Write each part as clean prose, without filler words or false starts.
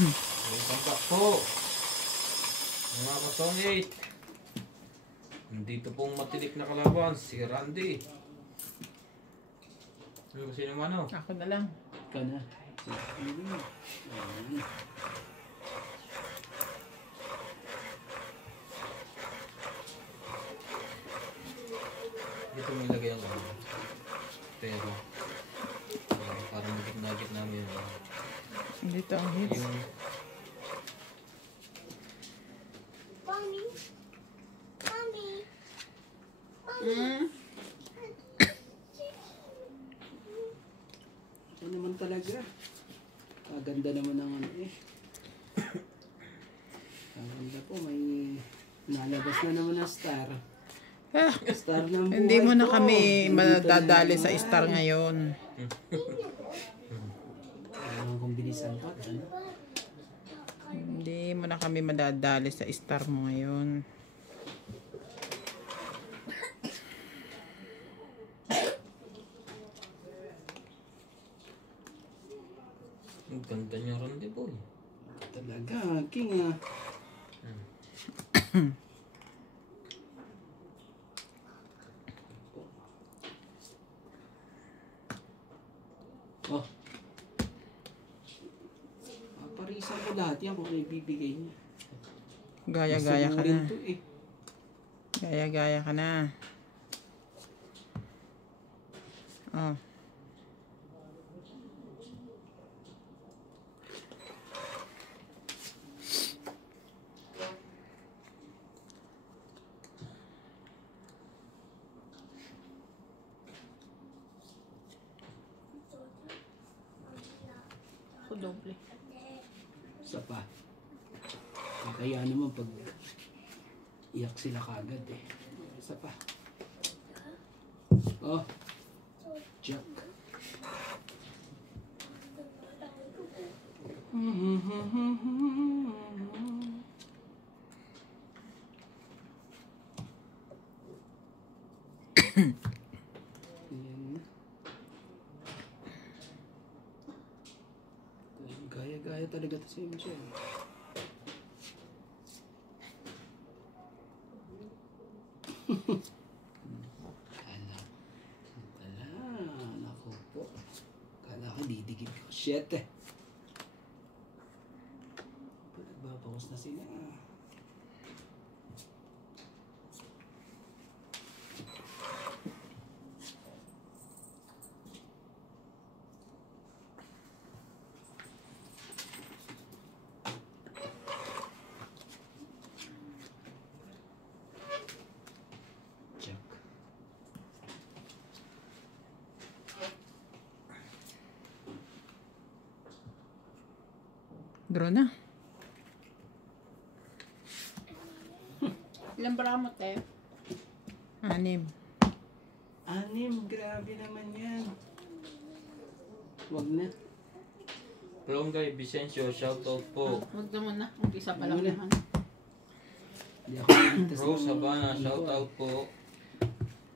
Welcome back po, mga kasongit. Nandito pong matinik na kalaban, si Randy. Sino man o? Ako na lang. Ikaw na. Dito may lagay ang ano. Pero parang nagit-nagit namin yun. Dito ang hits. Yung Mommy. Mommy. Ito naman talaga. Ganda naman ng ano eh. Ang ganda po, may nalabas na naman na star. Ah, Star ng buhay hindi mo na ko. kami Nandito madadali na sa naman. star ngayon. Kailangan kong bilisan pa. Ano? Hindi mo na kami madadali sa star mo ngayon. ang ganda niya Randy boy. Talaga, king ah. Oh. Paparisan ko lahat yan kung may bibigay niya. Gaya-gaya ka na. To, eh. Gaya-gaya ka na. Oh. Ako doble. Isa pa. Kaya naman pag iyak sila kagad eh. Isa pa. Oh. Jack. Ayan. Gaya-gaya talaga ito si Michelle. Naku po. Kala ko didikit ko. Shit eh. Nagbabawas na sila. Jack. Draw na. Ilang baramot eh? 6. 6, grabe naman yan. Wag na. Plongay Vicencio, shoutout po. Huwag naman na. Umpisa pa lang Wala. naman. Hindi ako nalitas Rose ng- Habana, shoutout po.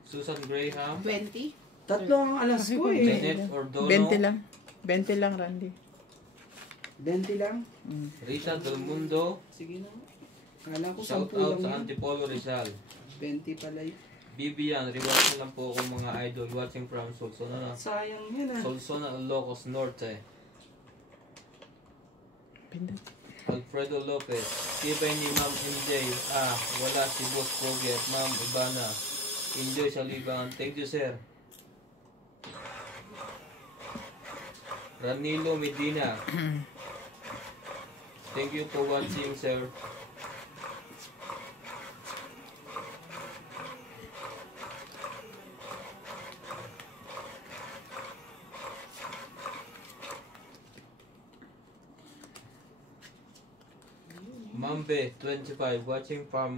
Susan Graham, 20? Tatlo ang alas ko eh. Janet Ordono, 20 lang. 20 lang, Randy. 20 lang. Risa Del Mundo, Sige na. Kala ko 10 shoutout lang sa yan. Antipolo Rizal. 20 pala yun. Bibian, rewatch lang po ako mga idol watching from Solsona. Sayang yun ah. Solsona, Ilocos Norte. Pindot. Alfredo Lopez, tibay ni Ma'am MJ. Wala si Boss Pogi at Ma'am Ibana. Enjoy sa libangan. Thank you, sir. Ranilo Medina. Thank you for watching, sir. Mambe 25 watching from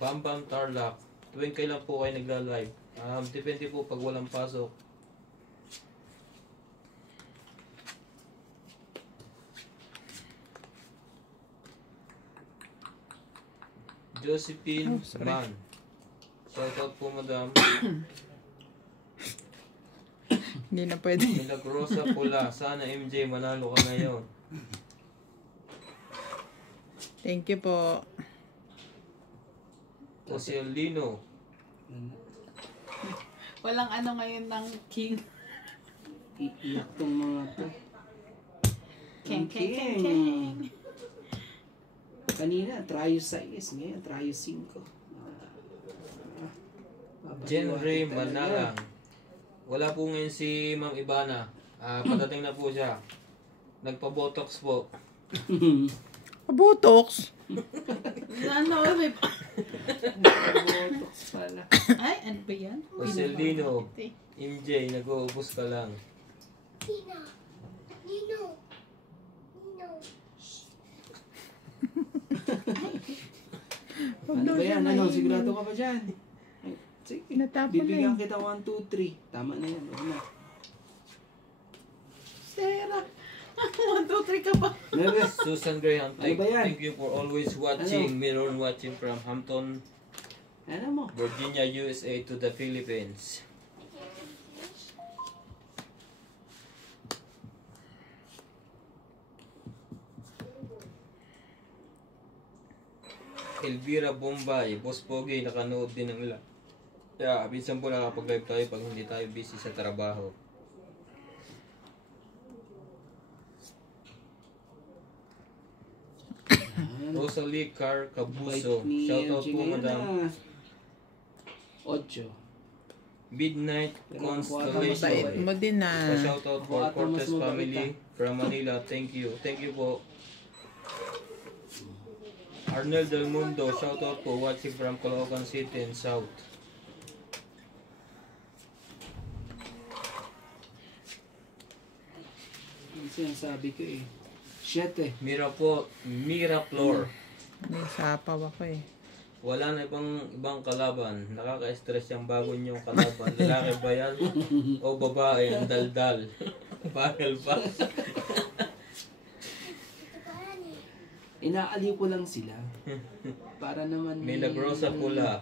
Bambam Tarlac. Tuwing kailan po kayo nagla-live? Depende po pag walang pasok. Josephine sorry. Man. Shoutout po, madam. Hindi na pwede. Milagrosa Pula. Sana MJ manalo ka ngayon. Thank you po. Osilino. Walang ano ngayon ng king. Iiyak tong mga to. Keng, keng, keng, King. keng. Kanina, Trius 6. Ngayon, Trius 5. Jenry Manalang. Wala po ngayon si Ma'am Ibana. Patating na po siya. Nagpa-botox po. Botox. Ano, may... Botox pala. Ay, ano ba yan? Osilino. Bakit eh? MJ, nag-uubos ka lang. Tina. Nino. Nino. Ano ba yan? Ano? Sigurado ka ba dyan? Ay, sige. Natapon na Bibigyan yun. kita 1, 2, 3. Tama na yan. Huwag na. Sarah. 1, 2, 3 ka ba? Nuebe. Susan Graham, Ano ba yan? thank you for always watching. Meron watching from Hampton, Ano mo? Virginia, USA to the Philippines. Elvira Bombay, Boss Pogi, nakanood din ng ilan. Kaya, minsan po nakapag-live tayo pag hindi tayo busy sa trabaho. Rosalie Car Cabuso, Bait ni shoutout LG po ngayon, madam. 8. Midnight Pero Bait Constellation. mo din na. Pa-shoutout for Buhat mo mas Cortez mabait, family from Manila. Thank you. Thank you po. Arnel Del Mundo, shoutout po watching from Caloocan City in South. Ang sinasabi ko eh. 7. Mira po, Miraflor. May sapaw ako eh. Wala na ibang kalaban. Nakaka-stress yung bago niyong kalaban. Lalaki ba yan? O babae? Ang daldal. Bakal pa. Ito parang eh. Inaaliw ko lang sila. Para naman Milagrosa Pula.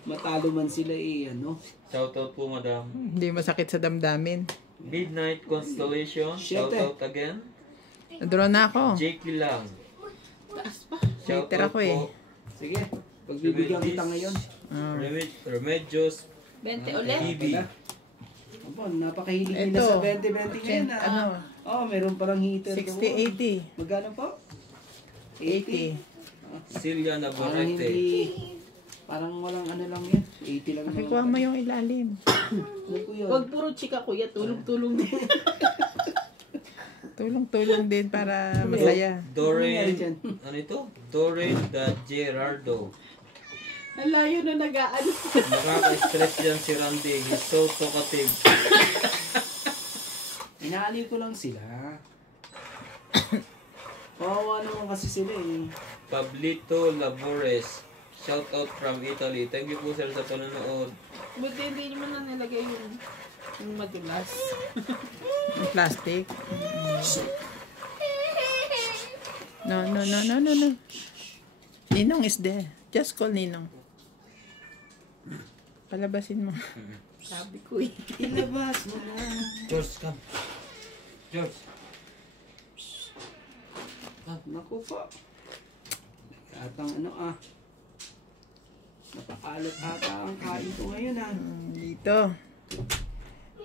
matalo man sila eh, ano. Shoutout po madam. Hindi masakit sa damdamin. Midnight Constellation. Shoutout again. Draw na ako. Jakey lang. Taas pa. Later ako eh. Sige, pagbibigyan kita ngayon. Ah. Remedios 20 ulit. TV. Opo, napakahilig nila Ito. sa 20-20 ngayon ah. Ano? Oh, meron palang heater. 60-80. Magkano po? 80. Silya Parang Navarrete. hindi, parang walang ano lang yan. 80 lang Pakikuha mo yung ilalim. Ano po yun? Huwag puro chika kuya, tulong-tulong din. Tulong-tulong din para masaya. Ano Doreen, dyan? ano ito? Doreen the Gerardo. Ang layo na nag-aano. Nakaka-stress yan si Randy. He's so talkative. Inaaliw ko lang sila. Kawawa naman kasi sila eh. Pablito Labores. Shout out from Italy. Thank you po sir sa panonood. Buti hindi naman na nilagay yung madulas. Yung plastic. No. Ninong is there. Just call Ninong. Palabasin mo. Sabi ko eh. Ilabas mo na. George, come. George. Naku po. Atang ano ah. Napaalat ata ang kain ko ngayon ah. Dito.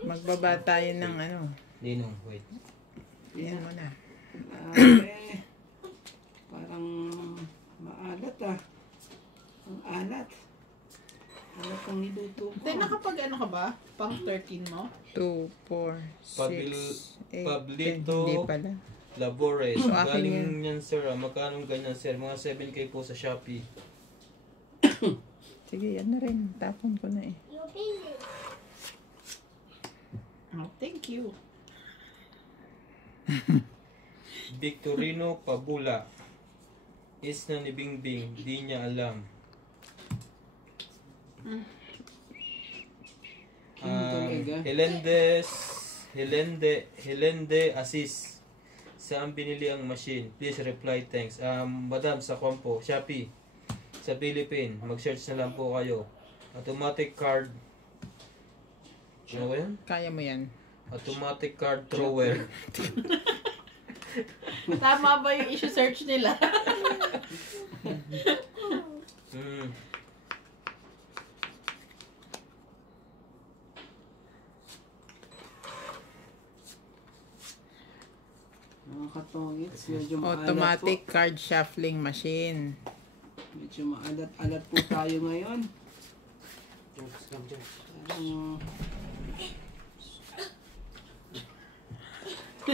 Magbaba tayo ng ano. Ninong, wait. Yan mo na. Eh, parang maalat ah. Ang alat. Alat ang niluto ko. Then nakapag ano ka ba? Pang 13 mo? 2, 4, 6, 8, 10. Pablito. Hindi pala. Labores. So, akin Galing yan sir. Magkano ganyan sir? Mga 7K po sa Shopee. Sige, yan na rin. Tapon ko na eh. Yung pili. Oh, thank you. Victorino Pabula. Is na ni Bingbing. Di niya alam. Talaga? Helende Assis. Saan binili ang machine? Please reply thanks. Madam, sa Compo, Shopee. Sa Philippine, mag-search na lang po kayo. Automatic card. Ano ba yan? Kaya mo yan. Automatic card thrower. Tama ba yung issue search nila? Mm. Mga katongits, medyo maalat Automatic po. card shuffling machine. Medyo maalat-alat po tayo ngayon. Parang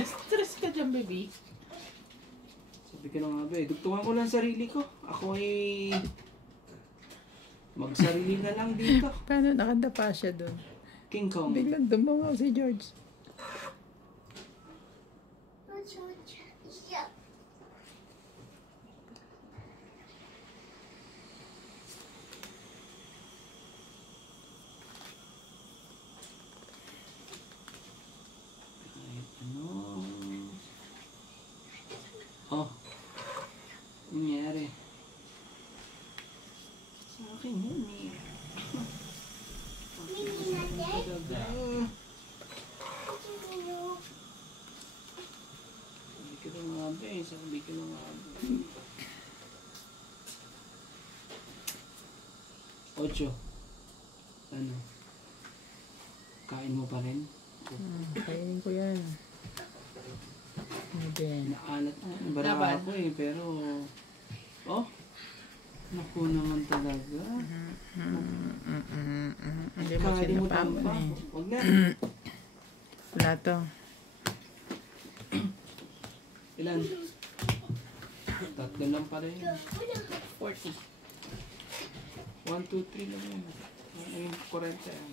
Stress ka dyan, baby. sabi ko na nga ba dugtungan ko lang sarili ko. Ako ay magsarili na lang dito. Paano nakadapa siya doon? King Kong. Biglang dumangaw si George. Yeah. Kahit ano. Oh. Nangyari. Sa akin yun eh. Mini natin. Talaga. Nino. Sabi ko na nga ba eh. Sabi ko na nga ba. 8. Ano? Kain mo pa rin? Kainin ko yan. Ano din? Naalat na. Bara Laban. ako eh. Pero... Oh. Naku naman talaga. Hindi mo Kalimutan sinapapon pa. eh. Huwag na. Wala to. Ilan? 3 lang pa rin. 40. 1, 2, 3 lang yun. Yung 40 yan.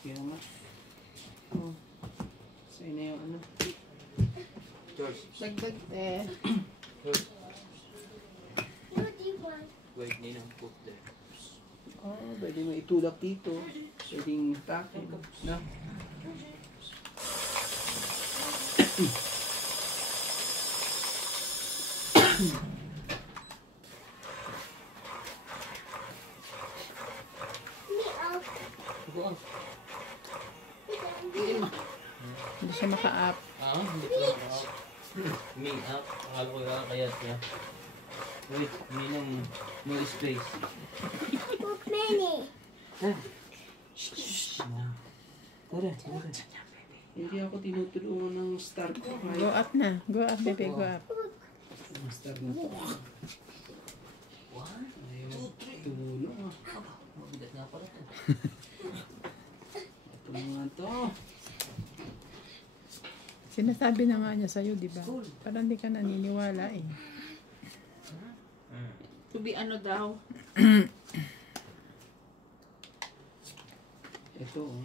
Kaya nga. Oh. Sa'yo na yung ano. George, Dagdag eh. George, No, di one. wait, Ninong, put there. Oh, pwede mo itulak dito. Pwedeng takin. No? Me up. Go on. Hindi mo. Hindi siya maka-up. Hindi ko lang ako. Me up. Akala ko yung kaya siya. Wait, Ninong, no space. Put many. Tara, tara. Hindi ako tinutulungan ng star ko. Go up na. Go up, baby. Go up. Ang star na to. 1, Ayaw tulong ah. mabigat nga pala to. Ito mga to. Sinasabi na nga niya sa'yo, di ba? Parang hindi ka naniniwala eh. To be ano daw. Ito oh.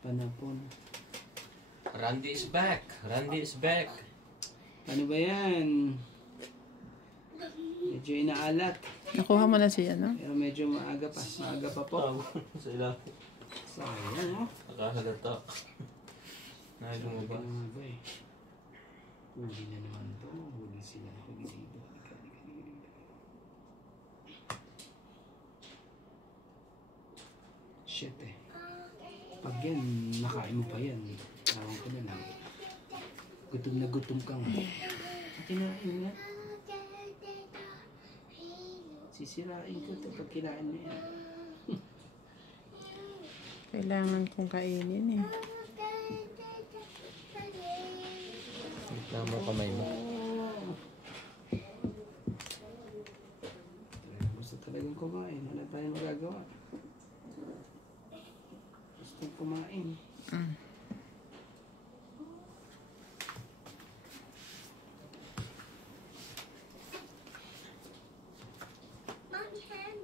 Panapon. Randy is back. Randy is back. Ano ba yan? Medyo inaalat. Nakuha mo na siya, no? Pero medyo maaga pa. Maaga pa po. Sa ilang. Sayang oh. Nakahalata. Ay, Sabi ko lumabas. na nga ba eh. Huli na naman to. Huli sila. Huli dito. Shit eh. Pag yan, nakain mo pa yan. Tawag ko na lang. Gutom na gutom ka nga. Kinain nga. Sisirain ko ito pag kinain mo yan. Kailangan kong kainin eh. Tama kamay mo. Gusto talagang kumain. Wala tayong magagawa. Gusto kumain. Mommy hand.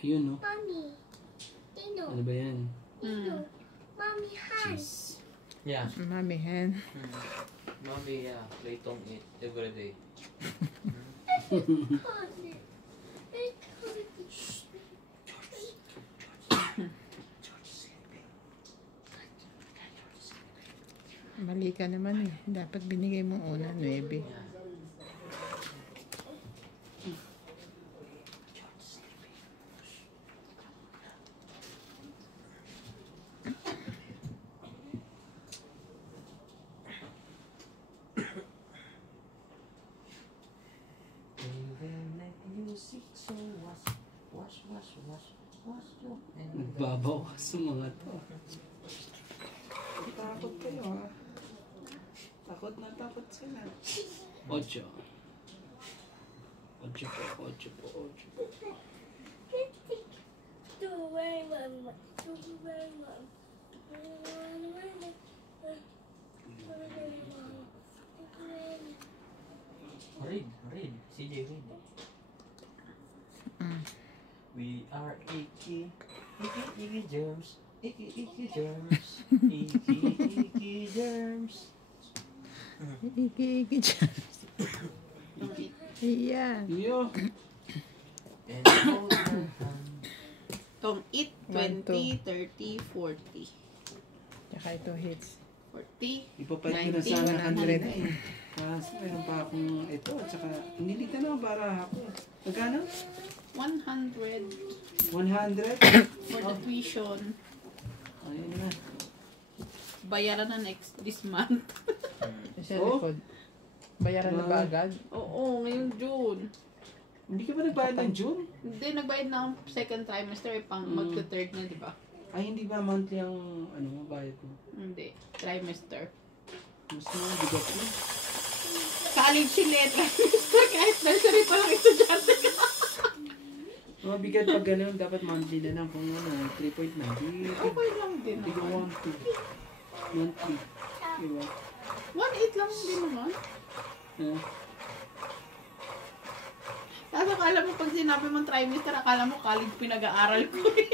Ayun no. Mommy. Nino. Ano ba yan? Nino. Mommy hand. Yeah. Mami hen. Mommy, yeah. Play tong it every day. Mali ka naman eh. Dapat binigay mo una, 9. Babawas sa mga to. Takot kayo ha. Takot na takot sila. 8. 8 po. Read. CJ, read. We are icky germs. Icky germs. Icky germs. Iki germs. Iyan. Yo. And hold her hand. Tong it, 1, 20, 30, 40. Tsaka ito hits. 40. Ipapalit ko na 90, sana 100. kanina eh. Kaso mayroon pa akong ito at saka nilitan na para ako. Magkano? 100 100? for the tuition. Ayun na. Bayaran na this month. Sa Oh. likod. Bayaran na ba agad? Oo, ngayong June. Hindi ka ba nagbayad ng June? Hindi, nagbayad na ang second trimester, pang magka-third na, di ba? Ay, hindi ba monthly ang bayad mo? Hindi, trimester. Mas bigat mo. College sila, trimester, kahit nursery pa lang estudyante ka. Mabigat pag gano'n, dapat monthly na lang kung 3.9. Okay lang din Hindi ko naman. 1.2. Monthly. Diba? 1.8 lang din naman. Tapos akala mo pag sinabi mong trimester, akala mo college pinag-aaral ko eh.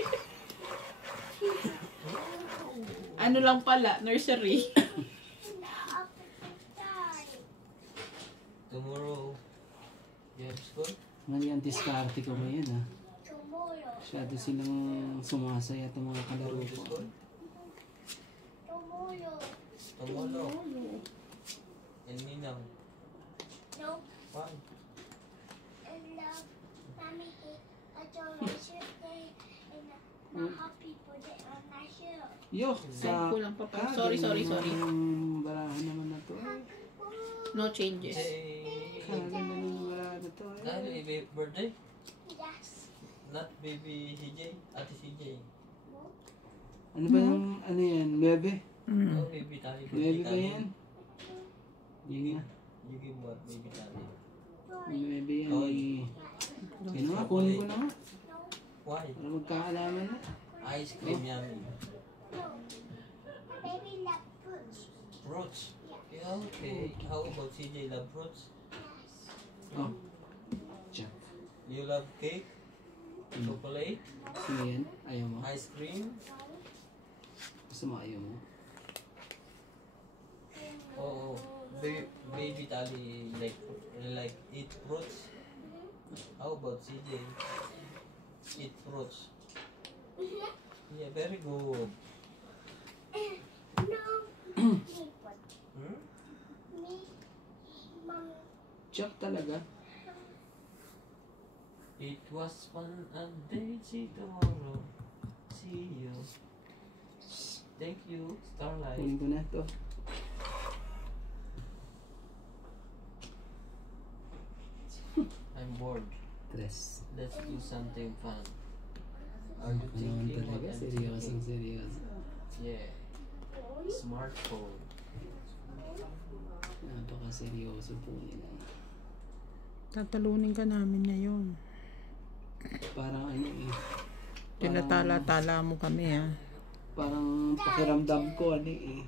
Ano lang pala, nursery. Tomorrow, you have school? Mali ang diskarte ko ngayon ha. Masyado silang sumasaya at mga kalaro ko. Tomorrow. And me now. No, Why? and mommy, I don't know and happy for the national. Yo! Ay, kulang pa pa. Sorry. Yung barahan naman na to. No changes. Hey. Kaganda ng barahan na to. Dahil baby birthday? Yes. Not baby CJ? Ate CJ? Ano ba yung, ano yan, 9? Oh, baby tali. 9 ba yan? Yun nga. You give what? Baby tali. 9 yan. Oy. Sino nga, kunin ko na nga. Why? Para magkaalaman na. Ice cream yummy. No. Baby love fruits. Fruits? Yeah, okay. How about CJ love fruits? Yes. Oh. Check. You love cake? Chocolate? Sino yan? Ayaw mo? Ice cream? Gusto mo ayaw mo? Oh, baby tali like eat fruits. How about CJ? Eat fruits. Yeah, very good. No. Me, but Hmm? me, mom. Check talaga. It was fun and day, see tomorrow. See you. Thank you, Starlight. Kunin ko na to. I'm bored. Tres. Let's do something fun. Are you Ano thinking what talaga? I'm Seryosong thinking? seryoso. Yeah. Smartphone. Napaka-seryoso po nila. Tatalunin ka namin ngayon. Parang ano eh. Tinatala-tala mo kami ha. Parang pakiramdam ko ano eh.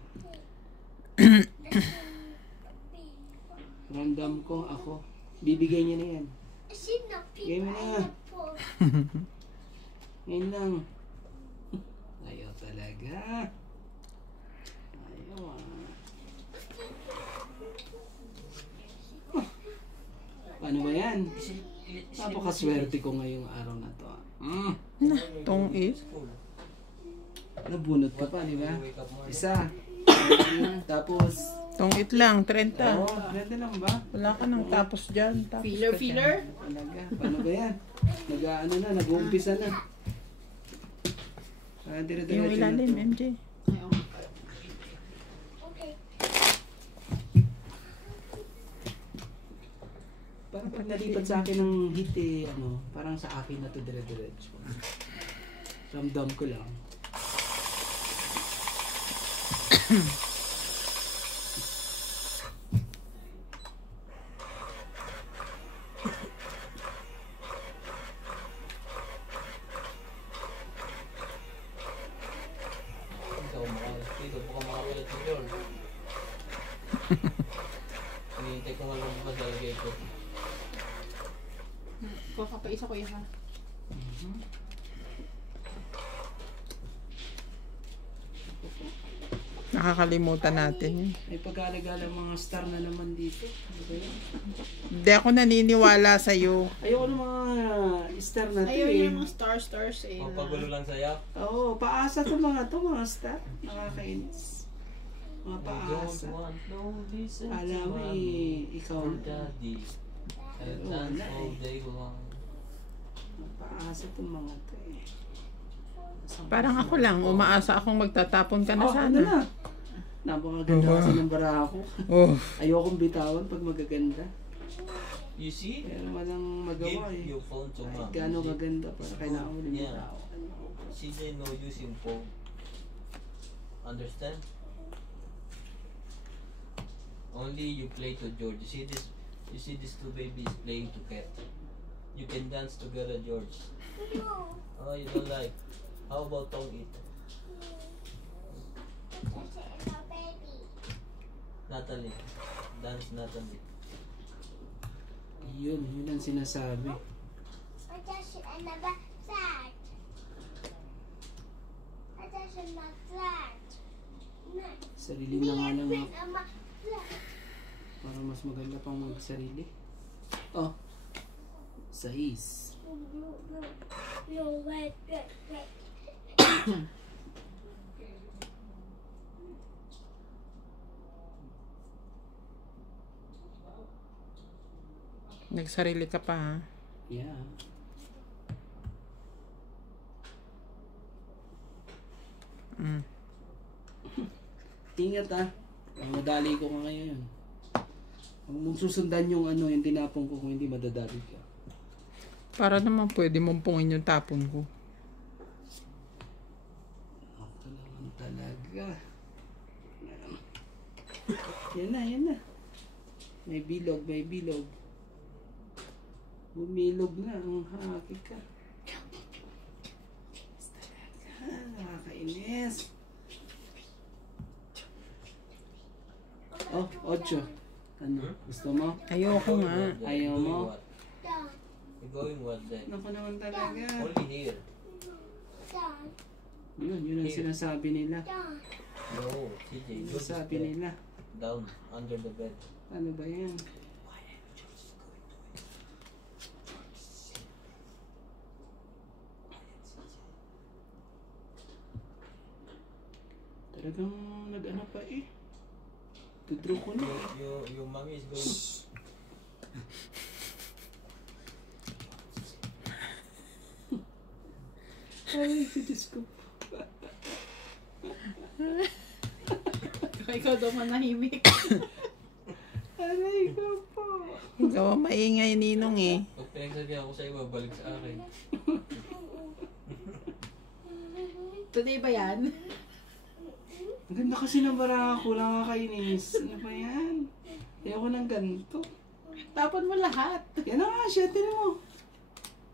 Ramdam ko ako. Bibigay niya na yan. She's not Game people na. in the pool. Ngayon lang. Ayaw talaga. Ayaw ah. Paano ba yan? Napakaswerte ko ngayong araw na to. Tong it. Nabunot ka pa, di ba? Isa. Tapos, Tong it lang, 30. oh, ganda lang ba? Wala ka nang tapos dyan. Tapos ka Filler? Talaga, paano ba yan? Nag-ano na, nag-uumpisa na. dyan. Yung ilalim, MJ. Ayaw. Okay. Parang pag nalipat sa akin ng hit eh, ano, parang sa akin na to dire-diretso. Ramdam ko lang. Dito po ka makapalit ng George. Hinihintay ko nga lang ba lalagay ko. Kuha ka pa isa ko yan ha. Nakakalimutan natin yun. May pag-alagala mga star na naman dito. Ano ba yan? Hindi ako naniniwala sa'yo. Ayoko ng mga star na to Ayaw eh. yung mga star sale. Mapagulo lang saya. Oo, paasa to mga star. Nakakainis. Mga I paasa. don't want no listen Alam to mo mommy ikaw or na. daddy. I'll Oo, dance wala all eh. day long. Mga paasa to mga to eh. Parang ako lang, umaasa akong magtatapon ka na Oh, sana. ano na? Napakaganda kasi ng bara ko. Oh, Ayokong bitawan pag magaganda. You see? Pero walang magawa Give eh. your phone to mom. Kahit gaano kaganda para kailangan mo rin Yeah. bitawan. She didn't know using phone. Understand? Only you play to George. You see this two babies playing to cat. You can dance together, George. No. Oh, you don't like. How about tongue eat? That's a baby. Natalie. Dance Natalie. Yun ang sinasabi. I just another flat. I just another flat. Sarili na nga lang ako. I'm a flat. Para mas maganda pang magsarili. Oh. Sais. No, wait. nagsarili ka pa ha. Yeah. Mm. Ingat ah. Ang madali ko ka ngayon. Huwag mong susundan yung yung tinapong ko kung hindi madadali ka. Para naman pwede mong pungin yung tapon ko. Ako naman talaga. Yan na. May bilog. Bumilog na ang haki ka. Nakakainis. Oh, 8. Ano? Gusto mo? Ayoko nga. Ayaw mo? Down, You're going what then? Naku naman talaga. Only here. down, Yun ang sinasabi nila. down. No, CJ. Yun ang George is sinasabi there. nila. Down, under the bed. Ano ba yan? Talagang nag-ano pa eh. Tudraw ko na. Your mommy is going. Ay, Diyos ko. Ikaw daw manahimik. Aray ko po. Ikaw ang maingay ninong eh. Pag pinagsabihan ko sa'yo, babalik sa akin. Today ba yan? Ang ganda kasi ng bara ko. Nakakainis. Ano ba yan? Ayoko ng ganito. Tapon mo lahat. Yan na nga, 7 na mo.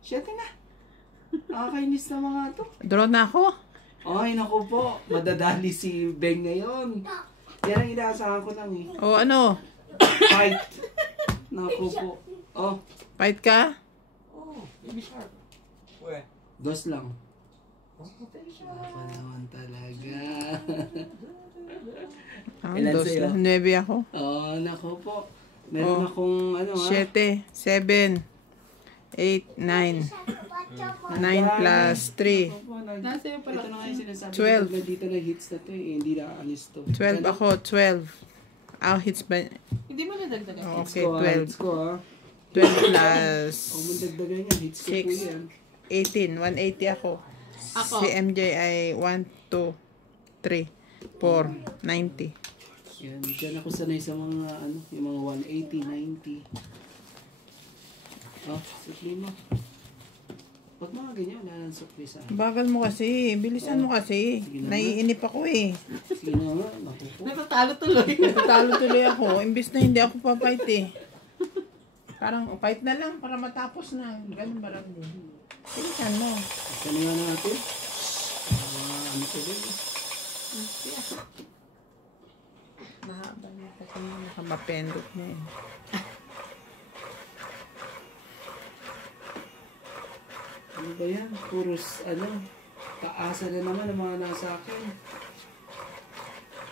7 na. Nakakainis na mga to. Draw na ako. Ay, naku po. Madadali si Beng ngayon. Yan ang inaasahan ko lang eh. O ano? Fight. Naku po. Oh, Fight ka? Oh, baby shark. Where? dos lang. Oh, baby shark. Ako naman talaga. Ang Ilan dos sa'yo? lang. 9 ako. Oh, naku po. Meron akong ano 7, 7, 8, 9. 9 plus 3. Nasa iyo pala. Ito na nga yung sinasabi 12. ko. Pag dito na hits na to eh. Hindi na alis to. 12 ako. 12. Hits ba? Hindi mo nadagdagan. Oh, Hits okay, ko, 12. hits ko ah. 12 plus Huwag mong dagdagan yan. Hits ko po 6. yan. 18. 180 ako. Ako. Si MJ ay 1, 2, 3, 4, 90. Yan. Diyan ako sanay sa mga yung mga 180, 90. Oh, sikli mo. Pag mga ganyan, wala nang surprise. Bagal mo kasi. Bilisan mo kasi. Sige na. Naiinip ako eh. Sige na nga, naku po. Natatalo tuloy. Natatalo tuloy ako. Imbis na hindi ako papight eh. Parang fight na lang para matapos na. Ganun ba lang din? Bilisan mo. Saan nga natin? Ano ko din? Mahaba na kasi nakamapendot na eh. Ano ba yan? Puros, taasa na naman ang mga nasa akin.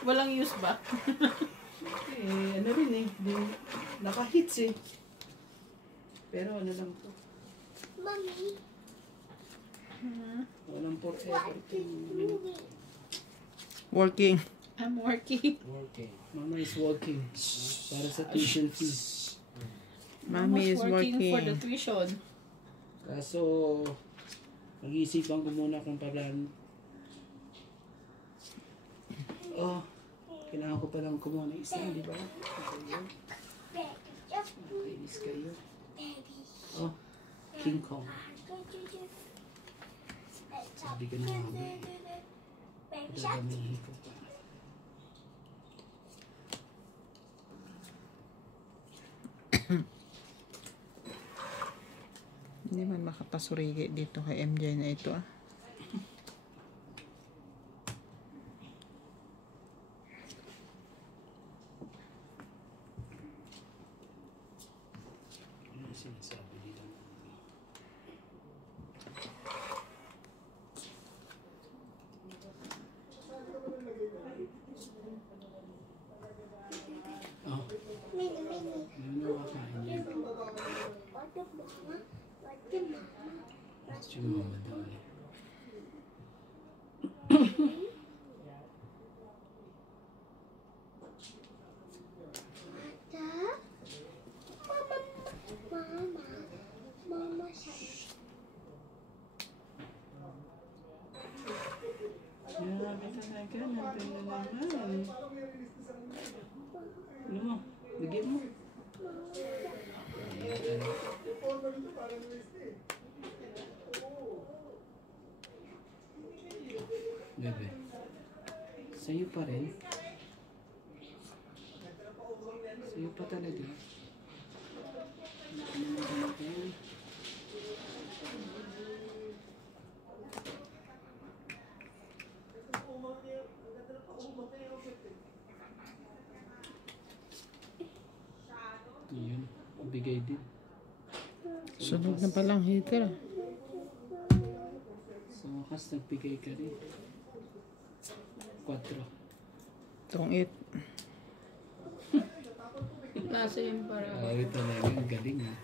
Walang use ba? Ano rin eh. Naka-hits eh. Pero ano lang to. Mommy, Walang forever. movie. Working. I'm working. Mama is working. Para sa tuition fees. Mommy is for the working. tuition. Kaso, mag-iisipan ko muna kung paano. Kailangan ko palang kumuha ng isa, di ba? Kainis kayo. King Kong. Sabi ka na nga ba eh. Dadamihin ko pa. Hindi man makapasurigi dito kay MJ na ito ah. Ano yung sinasabi dito? Mini, mini. Ano nakakain niya? What the mama? What the mama? Sumama daw eh. Mama, mama, Grabe talaga, natin na naman. Ano mo? Bigyan mo. Bebe. Sa'yo pa rin. Sa'yo pa talaga. Yun, bigay din. Sunog na palang heater ah. Sa wakas, nagbigay ka rin. 4. Itong it. Nasa yung para. Grabe talaga, ang galing ah.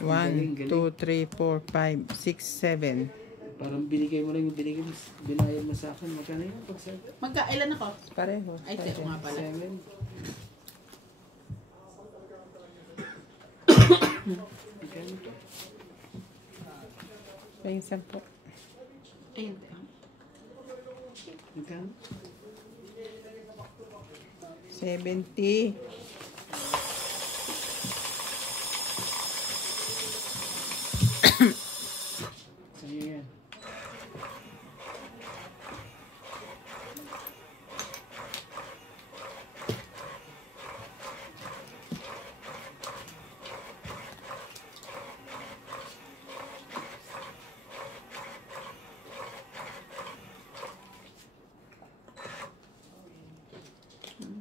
1, 2, 3, 4, 5, 6, 7. Parang binigay mo lang yung binayad mo sa akin. Magkano yun? Magkailan ako? Pareho. Ay, tayo nga pala. 7. Magkano to? Pahing 10. Ayun, tayo. Magkano? 70. Sa'yo yan.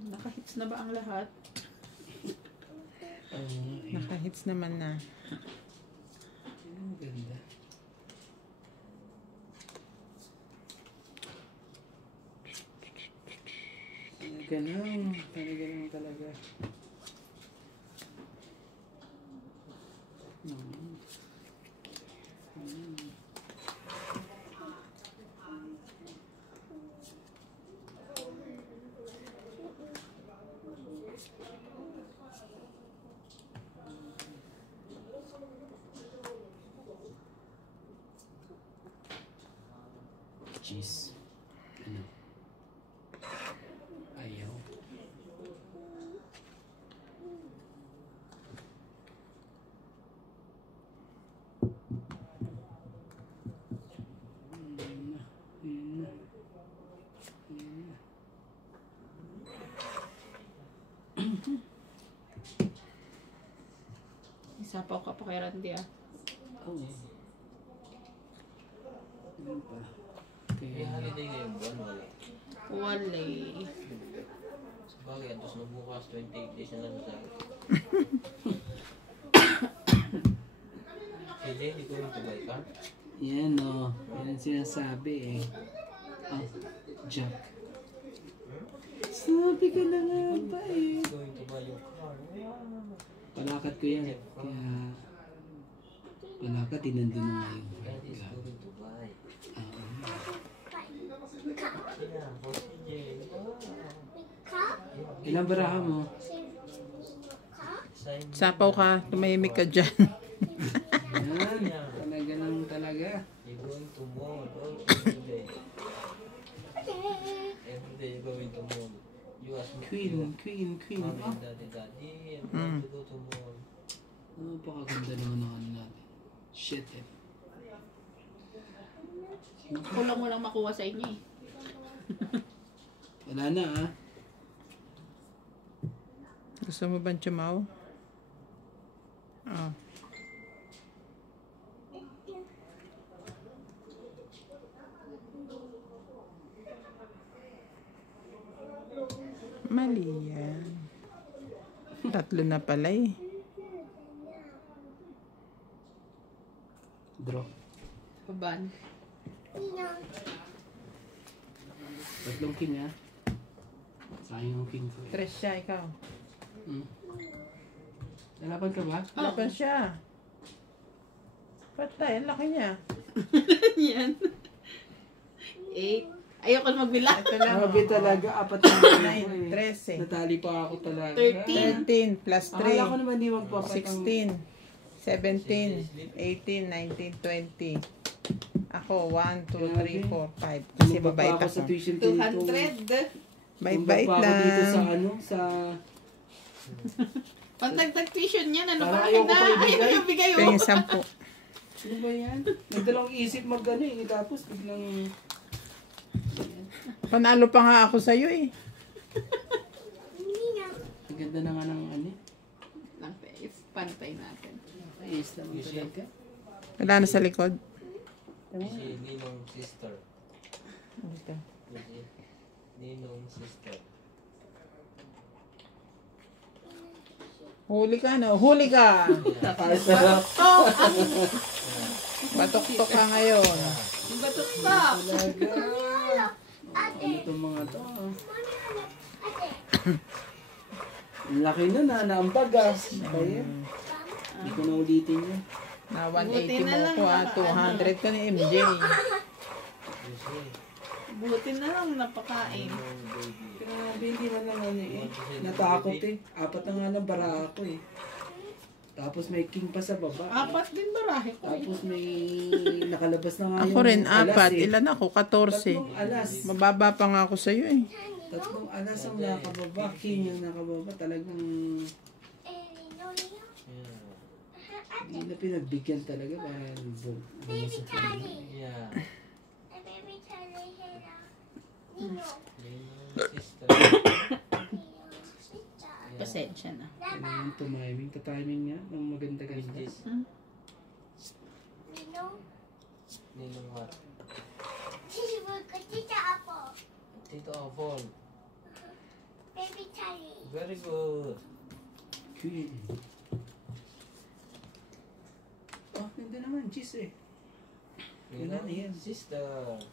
Nakahits na ba ang lahat? Nakahits naman na. Ang ganda. Talaga lang talaga. Cheese. Ano? Ayaw. Isapaw ka pa kay Randy ah. Oo. Ganun pa. May holiday ngayong buwan, wala. Wala Sabagay, atos na bukas, 28 days na lang sa akin. Sige, hindi ko yung tubay ka. Yan o. Yan ang sinasabi eh. Oh, Jack. Sabi ka na nga ba eh. Hindi ko yung tubay yung car. Palakat ko yan. Kaya palakat, tinandun na nga yung That is going to buy. Oo. Yeah, for CJ. Ilang baraha mo? Sign me. Sapaw ka, tumahimik ka dyan. Yan. Talaga lang talaga. You're going to mall every day. Every day you're going to mall. You ask me, Queen. Mommy Oh, and daddy, I'm going to go to mall. napakaganda naman ng ano natin. Shit eh. Kulang mo lang makuha sa inyo eh. Wala na ah. Gusto mo ba chumaw? Ah. Mali yan. Tatlo na pala eh. Draw. Paban. Tatlong king ah. Sayang yung king ko. Tres siya, ikaw. Lalaban ka ba? Laban siya. Patay, ang laki niya. Yan. 8. Ayoko na magbilang. Ito lang. Grabe talaga. Apat na ako 9, eh. 13, Natali pa ako talaga. 13. 13 plus Akala ko 3, naman di magpapatang. 16, 17, 18, 19, 20. Ako, 1, 2, 3, 4, 5. Kasi babait ako sa ako. tuition fee nito. 200. Bait-bait Tumba pa ako dito sa lang. ano, sa... Pantagtag tuition yan. Ano Parang ba? ayoko pa ibigay. Ayaw na bigay Ito oh. yung 10. Ano ba yan? Nagdalawang isip mag-ano eh. Tapos biglang... Panalo pa nga ako sa'yo eh. Ang ganda na nga ng ano eh. Lang face. Pantay natin. Ayos naman talaga. Wala na sa likod. Si Ninong sister. Dito. Si Ninong sister. Huli ka na. Huli ka! Ay, sarap. Oh, Batok-tok ka ngayon. ang batok-tok. Talaga. Ano itong mga to? Ang laki na naambag ah. Kaya, hindi ko na ulitin yun. Na Buti 180 na mo lang ko ah. 200 ka ni MJ. Buti na lang napakain. Grabe, hindi man lang ano eh. Natakot eh. Apat na nga lang bara ako eh. Tapos may king pa sa baba. Apat din barahe ko eh. Tapos may nakalabas na nga Ako rin, alas 4. eh. Ilan ako? 14. Tatlong alas. Mababa pa nga ako sa'yo eh. Tatlong alas ang nakababa. King yung nakababa. Talagang hindi na pinagbigyan talaga. Parang bumasa sa kanya. Yeah. Ninong sister. Pasensya na. Kailangan tumiming. Tatiming nga ng maganda-ganda. This. Ninong what? Tito Avon. Very good. Queen. Oh, ganda naman. Cheese eh. Yan yan. Sister.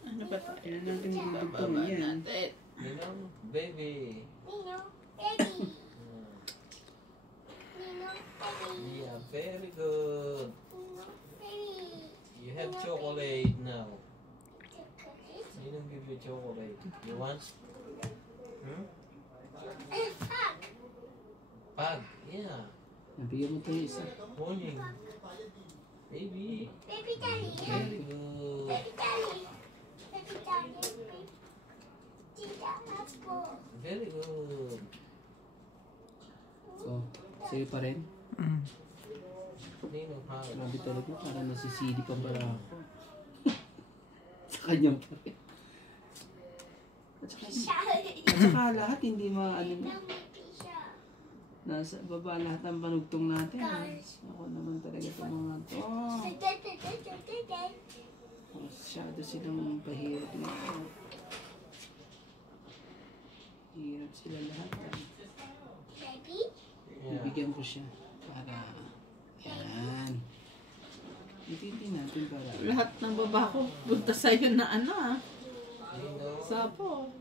Ano ba tayo? Kailan natin Bababa magdugtong yan. natin. Ninong baby. Yeah, very good. You have chocolate now. Ninong give you chocolate. You want? Pag. Yeah. Nabigyan mo tayo isa. Morning. Baby. Very good. Very good. Oh, sa'yo pa rin. Mm. Ninong hug. Grabe talaga. Parang nasisidi pa bara ako. Sa kanyang pa rin. At saka lahat hindi maano. Nasa baba lahat ng panugtong natin. Ako naman talaga itong mga to. Masyado silang pahirap na. Hirap sila lahat. Baby? Bibigyan ko siya para yan. Itindi natin para Lahat ng baba ko, punta sa'yo na ano ah. Nino. Sapo.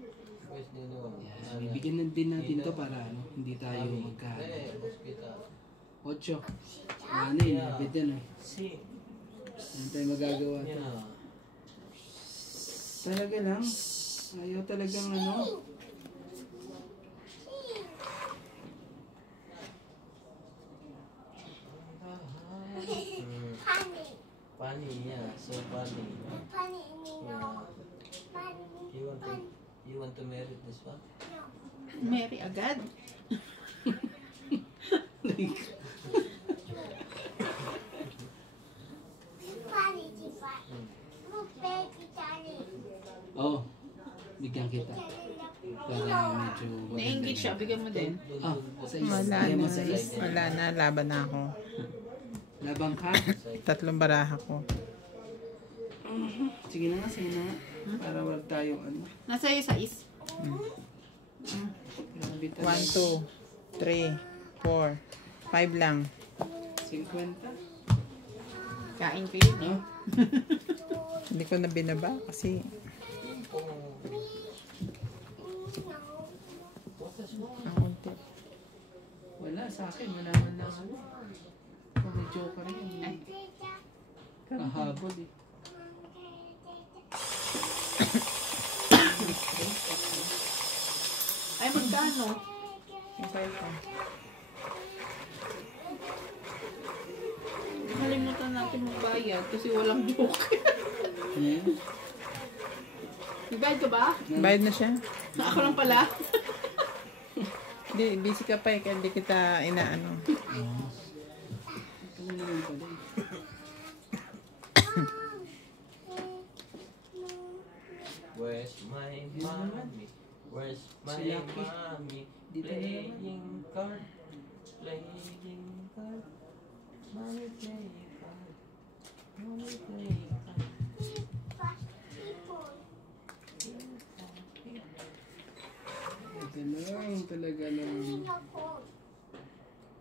Where's Nino? yan. Bibigyan na din natin to para ano, hindi tayo magka Hospital. 8. Ano yun, habit yan eh. Si. Ano tayo magagawa to? Yeah. Talaga lang. Ayaw talagang ano. Funny. Funny, yeah. So funny. Funny, Nino. Funny. You want to marry this one? Mary agad. Funny, funny. Look, baby, Johnny. Oh, bigyan kita. Para medyo Na-engage siya, bigyan mo din. Ah, sa isa. Wala Ayaw na. mo sa isa. Wala na. Laban na ako. Labang ka? 3 baraha ko. Sige na nga, sige na nga. Para wag tayong ano. Nasa iyo sa is. Grabe 1, talaga. 2, 3, 4, 5 lang. 50? Kain ko yun eh. No? Hindi ko na binaba kasi ang unti. Wala, sa akin. Manaman lang ano. Kung may joker yun. Ay. Kahabol eh. Ay, magkano? Okay pa. Nakalimutan natin magbayad kasi walang joke. Hmm? Nagbayad ka ba? Bayad na siya. Ako lang pala. Hindi, busy ka pa eh. Kaya hindi kita inaano. Ito mo naman pala eh. Where's my mommy? Where's my Si Lucky. mommy? Dito na naman. Playing card. Playing card. Mommy playing card. Mommy playing card. Ito lang, talaga lang.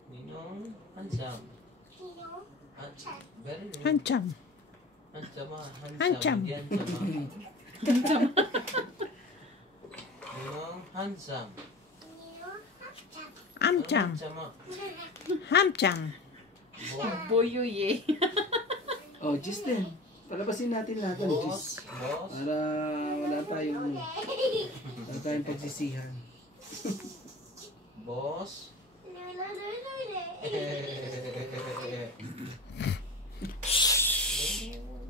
Ninong, handsome. Handsome. Very good. Hancham. Handsome. Handsome. Handsome. Ninong, handsome. Amcham. Handsome. Hamcham. Boyoy eh. Oh, Jis din. Palabasin natin lahat ng Jis. Boss. Para wala tayong pagsisihan. Boss.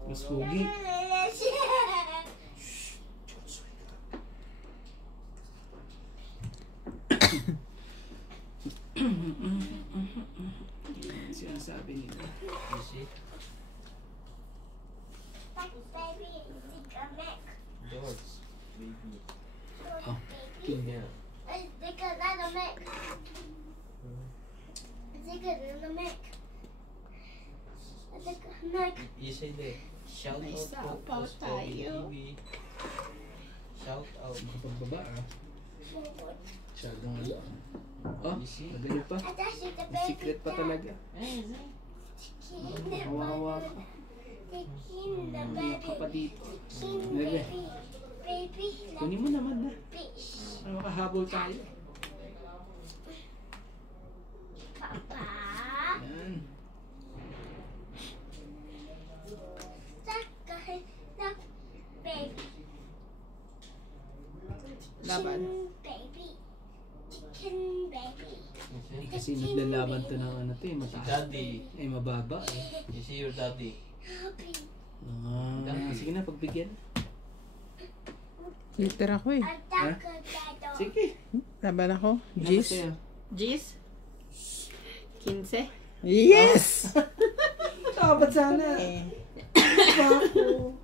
Mas pogi. Yan sinasabi nila. You see? George. Baby. Oh, Yeah. You say the shout May out sapaw po sa Story tayo. TV. Shout out. makapagbaba ah. Masyadong ala. Oh, You see? madali pa. May secret pa talaga. Kawawa ka. Umiyak ka pa dito. Bebe, kunin mo naman na. Para makahabol tayo. Papa. Yan. Baby. Laban. Baby. Chicken baby. You see? Kasi naglalaban to ng ano to eh, mataas. Daddy. Eh, mababa eh. You see your daddy. Happy. Ah, sige na, pagbigyan. Liter ako eh. Attack dado. Sige. Laban ako. Ilan ba Jis. sa'yo? Gis? 15? Yes! Dapat sana. 5,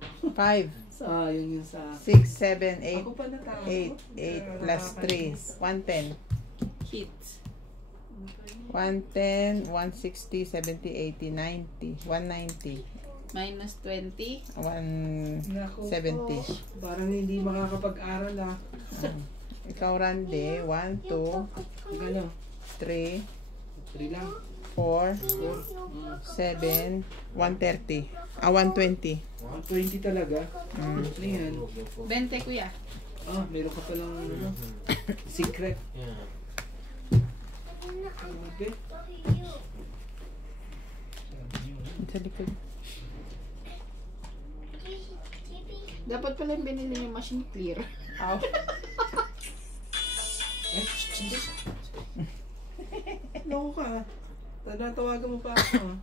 Sayang yun sa 6, 7, 8, Ako pa natakot. 8 plus 3, 110. Kids. 110, 160, 70, 80, 90, 190, Minus 20. 170. Parang hindi makakapag-aral ah. Ikaw, Randy, 1, 2, Gano? 3, 3 lang. 4, 7, 130. 120. 120 talaga. Ano yan? 20, kuya. Ah, meron ka palang ano, secret. Yeah. Okay. Sa likod. Dapat pala yung binili yung machine clear. Ow. Ay, hindi. Loko ka ah. Tawagan mo pa ako ah.